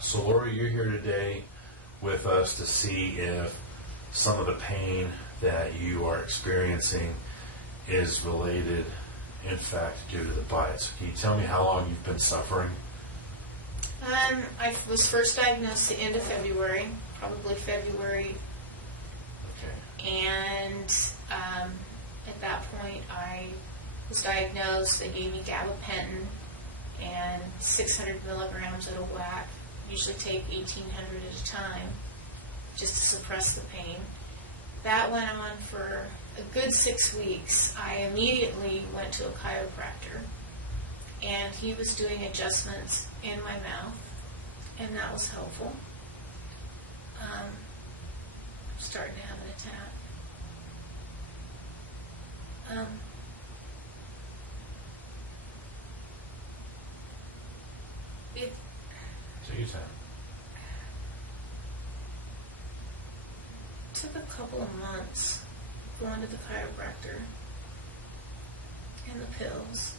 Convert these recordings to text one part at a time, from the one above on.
So Lory, you're here today with us to see if some of the pain that you are experiencing is related, in fact, due to the bites. Can you tell me how long you've been suffering? I was first diagnosed at the end of February, probably February. Okay. And at that point, I was diagnosed. They gave me gabapentin and 600 milligrams at a whack. Usually take 1,800 at a time just to suppress the pain. That went on for a good 6 weeks. I immediately went to a chiropractor, and he was doing adjustments in my mouth, and that was helpful. I'm starting to have an attack. It Take your time. took a couple of months going to the chiropractor and the pills.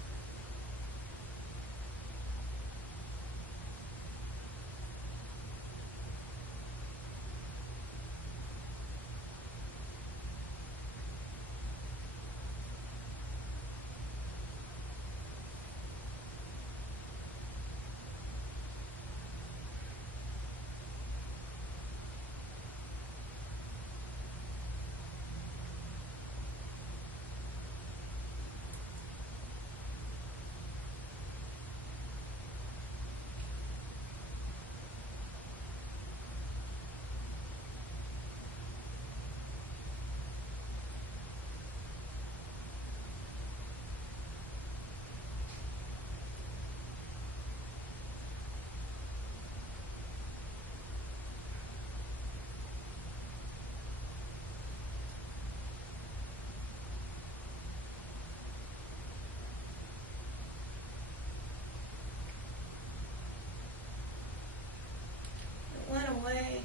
Went away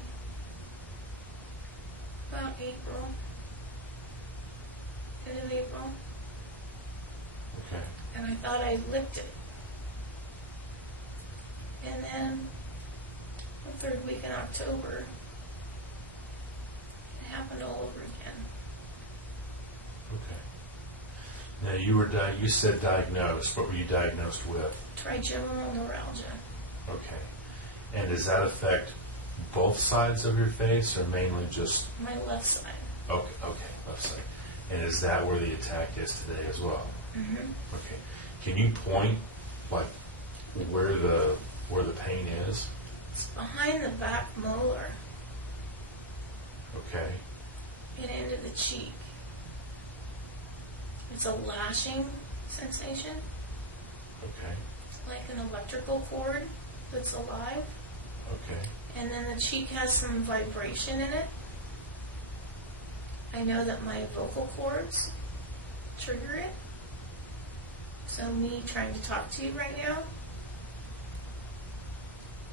about April, end of April, Okay. and I thought I licked it. And then the third week in October, it happened all over again. Okay. Now you said diagnosed. What were you diagnosed with? Trigeminal neuralgia. Okay. And does that affect both sides of your face, or mainly just? My left side. Okay, left side. And is that where the attack is today as well? Mm-hmm. Okay. Can you point, like, where the pain is? It's behind the back molar Okay. and into the cheek. It's a lashing sensation, Okay. like an electrical cord that's alive. Okay. And then the cheek has some vibration in it. I know that my vocal cords trigger it. So me trying to talk to you right now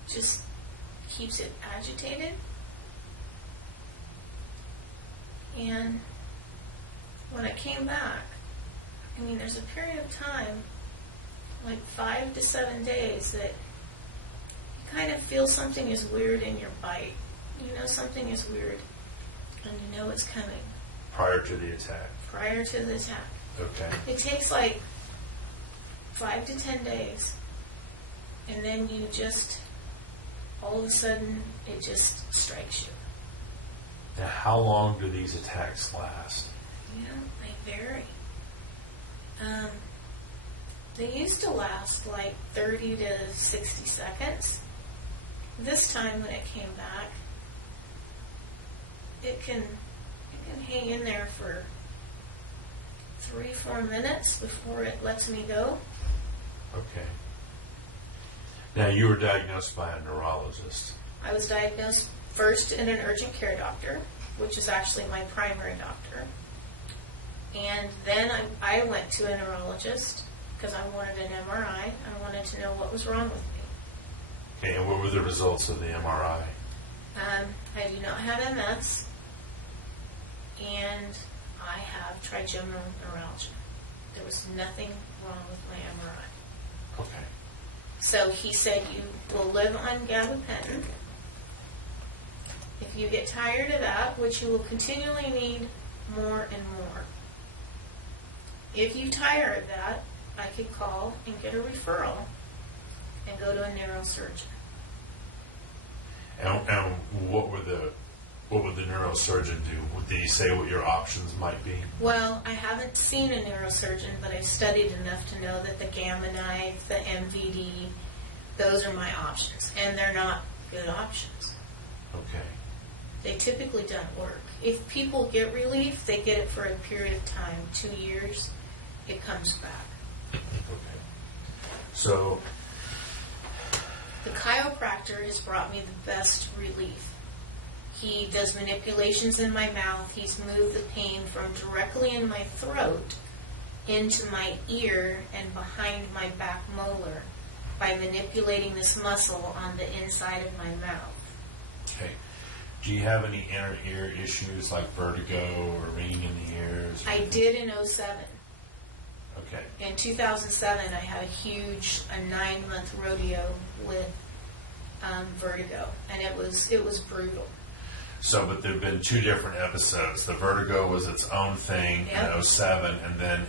just keeps it agitated. And when I came back, I mean, there's a period of time, like 5 to 7 days, that kind of feel something is weird in your bite. You know something is weird, and you know it's coming. Prior to the attack. Prior to the attack. Okay. It takes like 5 to 10 days, and then you just, all of a sudden, it just strikes you. Now, how long do these attacks last? You know, they vary. They used to last like 30 to 60 seconds. This time when it came back, it can hang in there for 3-4 minutes before it lets me go. Okay. Now, you were diagnosed by a neurologist. I was diagnosed first in an urgent care doctor, which is actually my primary doctor. And then I went to a neurologist because I wanted an MRI. I wanted to know what was wrong with me. Okay, and what were the results of the MRI? I do not have MS, and I have trigeminal neuralgia. There was nothing wrong with my MRI. Okay. So he said you will live on gabapentin. If you get tired of that, which you will continually need more and more. If you tire of that, I could call and get a referral and go to a neurosurgeon. And what would the neurosurgeon do? Did he say what your options might be? Well, I haven't seen a neurosurgeon, but I've studied enough to know that the Gamma Knife, the MVD, those are my options, and they're not good options. Okay. They typically don't work. If people get relief, they get it for a period of time, 2 years, it comes back. Okay. So, The chiropractor has brought me the best relief. He does manipulations in my mouth. He's moved the pain from directly in my throat into my ear and behind my back molar by manipulating this muscle on the inside of my mouth. okay. Do you have any inner ear issues like vertigo or ringing in the ears? I did in 2007. Okay. In 2007, I had a 9-month rodeo with vertigo, and it was brutal. So, but there have been 2 different episodes. The vertigo was its own thing in 2007, and then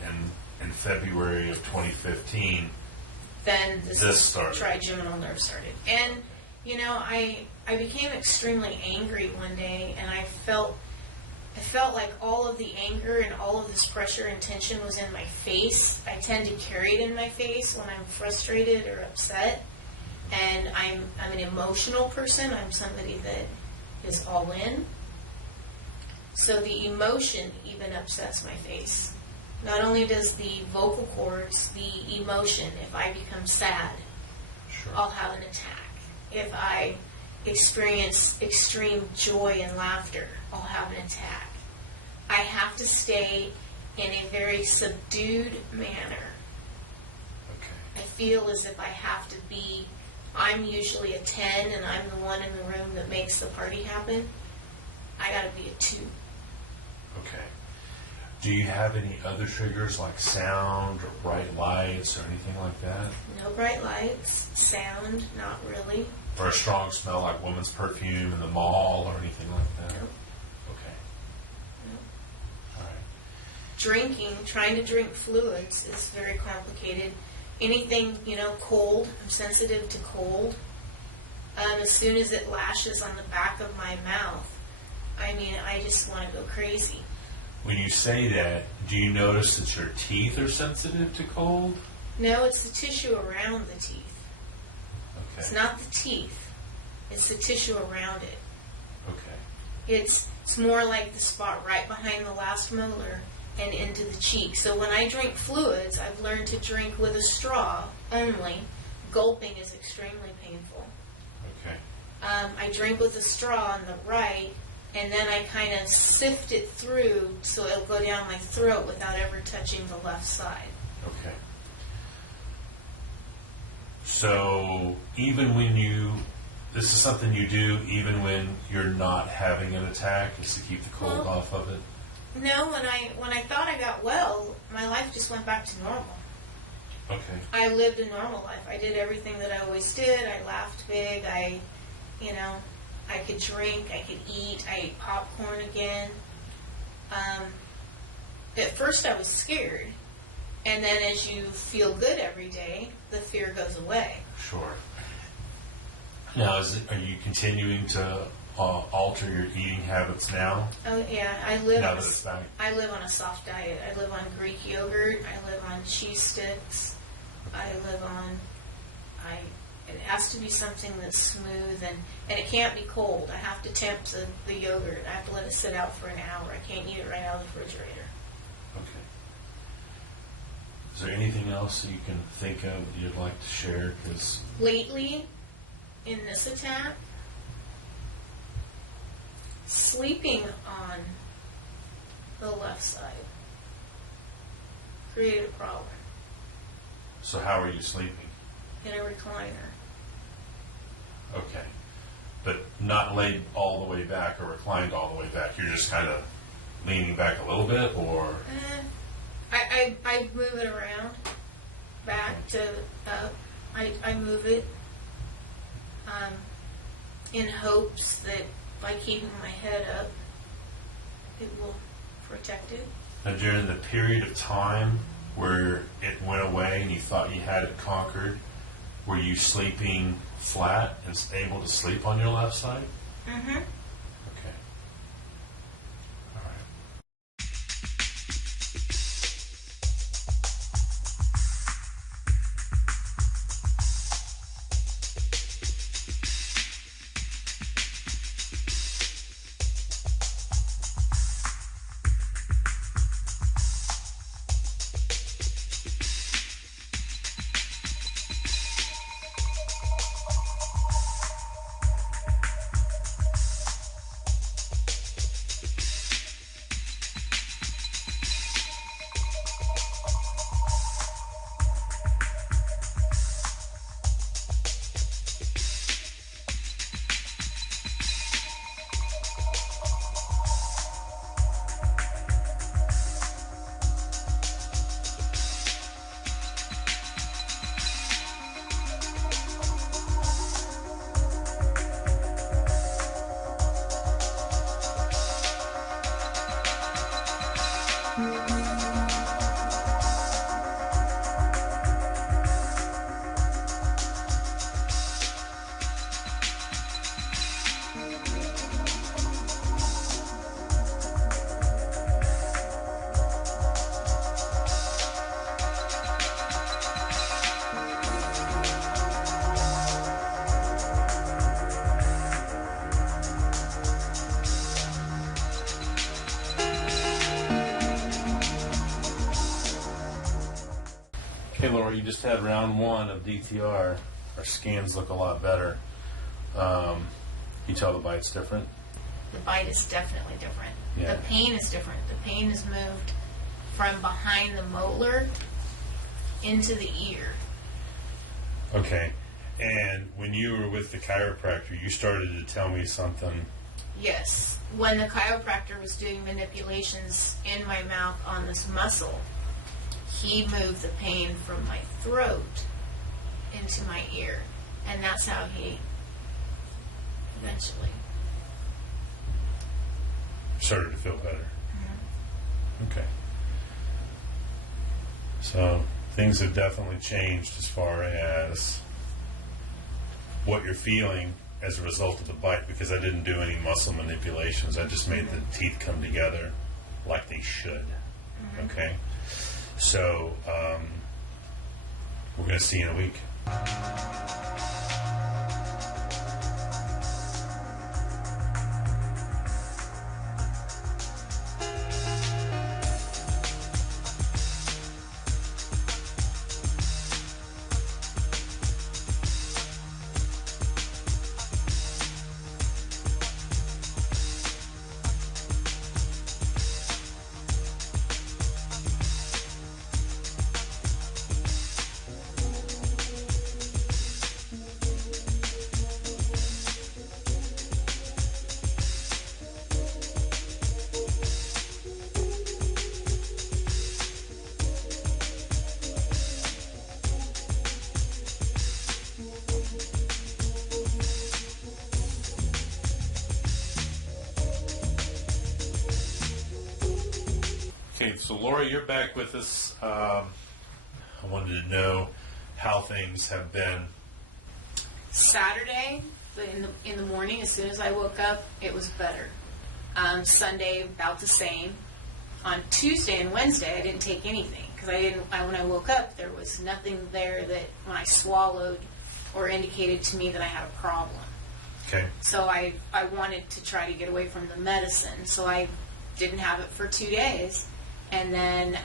in February of 2015, then this started. Trigeminal nerve started. And, you know, I became extremely angry one day, and I felt like all of the anger and all of this pressure and tension was in my face. I tend to carry it in my face when I'm frustrated or upset. And I'm an emotional person. I'm somebody that is all in. So the emotion even upsets my face. Not only does the vocal cords, the emotion, if I become sad, Sure. I'll have an attack. If I experience extreme joy and laughter, I'll have an attack. I have to stay in a very subdued manner. Okay. I feel as if I have to be, I'm usually a 10 and I'm the one in the room that makes the party happen. I gotta be a 2. Okay. Do you have any other triggers like sound or bright lights or anything like that? No bright lights, sound, not really. Or a strong smell like woman's perfume in the mall or anything like that? Nope. Okay. Nope. All right. Drinking, trying to drink fluids is very complicated. Anything, cold, I'm sensitive to cold. As soon as it lashes on the back of my mouth, I just want to go crazy. When you say that, do you notice that your teeth are sensitive to cold? No, it's the tissue around the teeth. Okay. It's not the teeth. It's the tissue around it. Okay. It's more like the spot right behind the last molar and into the cheek. So when I drink fluids, I've learned to drink with a straw only. Gulping is extremely painful. Okay. I drink with a straw on the right, and then I kind of sift it through so it'll go down my throat without ever touching the left side. Okay. So even when this is something you do even when you're not having an attack, is to keep the cold off of it? No, when I thought I got well, my life just went back to normal. Okay. I lived a normal life. I did everything that I always did. I laughed big. I could drink. I could eat. I ate popcorn again. At first I was scared. And then as you feel good every day, the fear goes away. Sure. Now, are you continuing to alter your eating habits now? Oh yeah, I live Now that it's back? I live on a soft diet. I live on Greek yogurt. I live on cheese sticks. It has to be something that's smooth and it can't be cold. I have to temp the yogurt. I have to let it sit out for an hour. I can't eat it right out of the refrigerator. Okay. Is there anything else that you can think of that you'd like to share? Because Lately, in this attack, sleeping on the left side created a problem. So how are you sleeping? In a recliner. Okay. But not laid all the way back or reclined all the way back. You're just kind of leaning back a little bit, or? I move it around, back to up, I move it in hopes that by keeping my head up, it will protect it. Now, during the period of time where it went away and you thought you had it conquered, were you sleeping flat and able to sleep on your left side? Mm-hmm. Okay. All right. Okay, Lory, you just had round 1 of DTR. Our scans look a lot better. You tell the bite's different? The bite is definitely different. Yeah. The pain is different. The pain is moved from behind the molar into the ear. Okay. And when you were with the chiropractor, you started to tell me something. Yes. When the chiropractor was doing manipulations in my mouth on this muscle, he moved the pain from my throat into my ear. And that's how he eventually Started to feel better. Mm-hmm. Okay. So things have definitely changed as far as what you're feeling as a result of the bite, because I didn't do any muscle manipulations. I just made the teeth come together like they should. Mm-hmm. Okay? So we're going to see you in a week. Okay, so Lory, you're back with us. I wanted to know how things have been. Saturday, in the morning, as soon as I woke up, it was better. Sunday, about the same. On Tuesday and Wednesday, I didn't take anything because when I woke up, there was nothing there that when I swallowed or indicated to me that I had a problem. Okay. So I wanted to try to get away from the medicine, so I didn't have it for 2 days. And then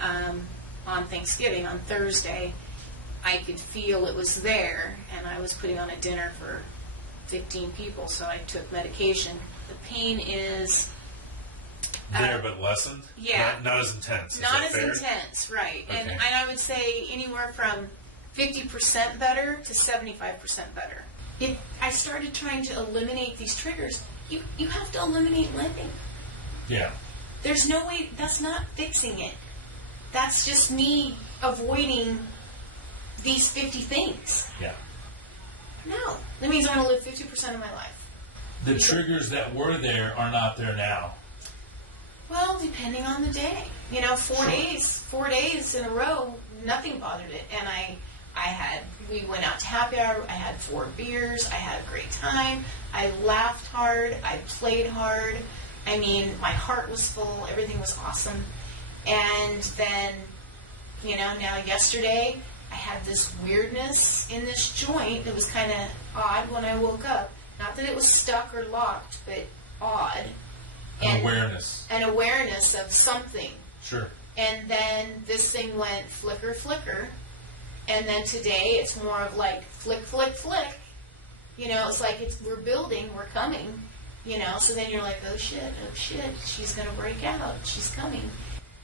on Thanksgiving, on Thursday, I could feel it was there, and I was putting on a dinner for 15 people, so I took medication. The pain is... there, but lessened? Yeah. Not as intense. Not Is as that fair? intense, right. Okay. And I would say anywhere from 50% better to 75% better. If I started trying to eliminate these triggers, you have to eliminate limping. Yeah. There's no way, that's not fixing it. That's just me avoiding these 50 things. Yeah. No. That means I'm going to live 50% of my life. The triggers that were there are not there now. Well, depending on the day. You know, 4 days in a row, nothing bothered it. And we went out to happy hour, I had 4 beers, I had a great time, I laughed hard, I played hard. I mean, my heart was full, everything was awesome. And then, you know, now yesterday, I had this weirdness in this joint that was kind of odd when I woke up. Not that it was stuck or locked, but odd. An awareness. An awareness of something. Sure. And then this thing went flicker, flicker. And then today it's more of like flick, flick, flick. You know, it's like we're building, we're coming. You know, so then you're like, oh shit, she's going to break out. She's coming.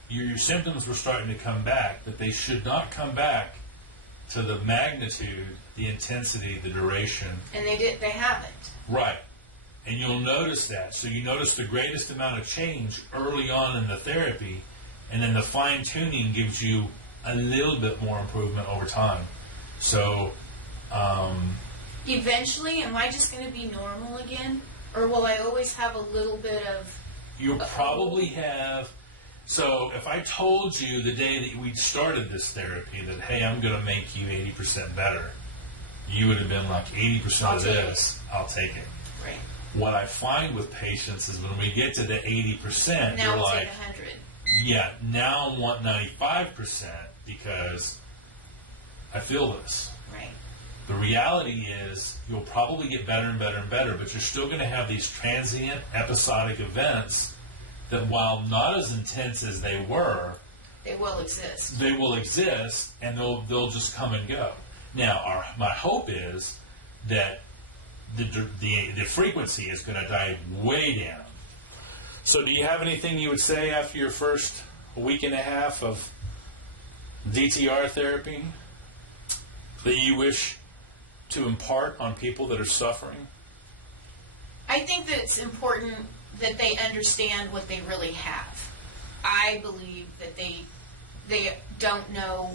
Your symptoms were starting to come back, but they should not come back to the magnitude, the intensity, the duration. And they haven't. Right. And you'll notice that. So you notice the greatest amount of change early on in the therapy, and then the fine-tuning gives you a little bit more improvement over time. So, eventually, am I just going to be normal again? Or will I always have a little bit of... You'll probably have... So if I told you the day that we started this therapy that, hey, I'm going to make you 80% better, you would have been like, 80% of this, I'll take it. Right. What I find with patients is when we get to the 80%, now you're like, 100. yeah, now I want 95% because I feel this. Right. The reality is you'll probably get better and better and better, but you're still going to have these transient, episodic events that, while not as intense as they were, they will exist. They will exist, and they'll just come and go. Now, my hope is that the frequency is going to die way down. So do you have anything you would say after your first week and a half of DTR therapy that you wish to impart on people that are suffering? I think that it's important that they understand what they really have. I believe that they don't know.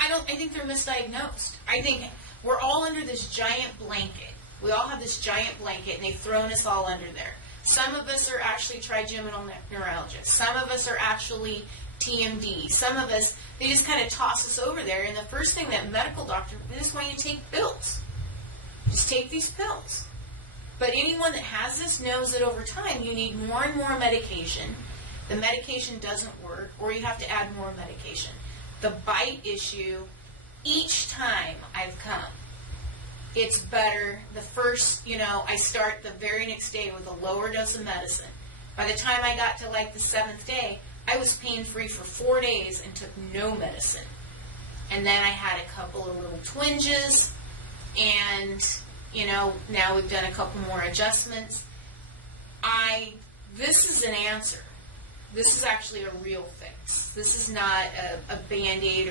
I think they're misdiagnosed. I think we're all under this giant blanket. We all have this giant blanket, and they've thrown us all under there. Some of us are actually trigeminal neuralgia. Some of us are actually TMD. Some of us, they just kind of toss us over there. And the first thing that medical doctor, they just want you to take pills. Just take these pills. But anyone that has this knows that over time you need more and more medication. The medication doesn't work, or you have to add more medication. The bite issue, each time I've come, it's better. The first, I start the very next day with a lower dose of medicine. By the time I got to like the 7th day, I was pain-free for 4 days and took no medicine. And then I had a couple of little twinges, and, now we've done a couple more adjustments. This is an answer. This is actually a real fix. This is not a Band-Aid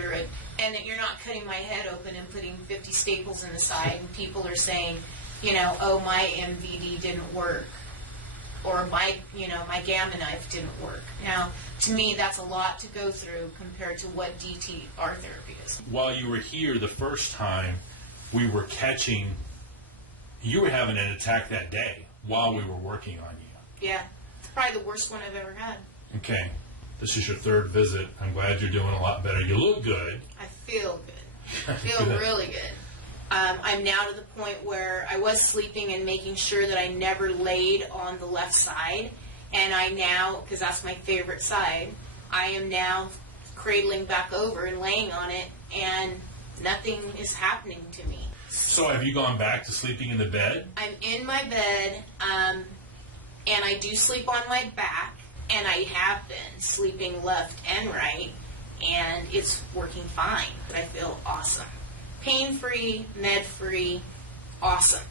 and that you're not cutting my head open and putting 50 staples in the side and people are saying, oh, my MVD didn't work, or my Gamma Knife didn't work. Now, to me, that's a lot to go through compared to what DTR therapy is. While you were here the first time, we were you were having an attack that day while we were working on you. Yeah, it's probably the worst one I've ever had. Okay, this is your 3rd visit. I'm glad you're doing a lot better. You look good. I feel good. I feel really good. I'm now to the point where I was sleeping and making sure that I never laid on the left side. And I now, because that's my favorite side, I am now cradling back over and laying on it, and nothing is happening to me. So have you gone back to sleeping in the bed? I'm in my bed, and I do sleep on my back, and I have been sleeping left and right, and it's working fine. I feel awesome. Pain-free, med-free, awesome.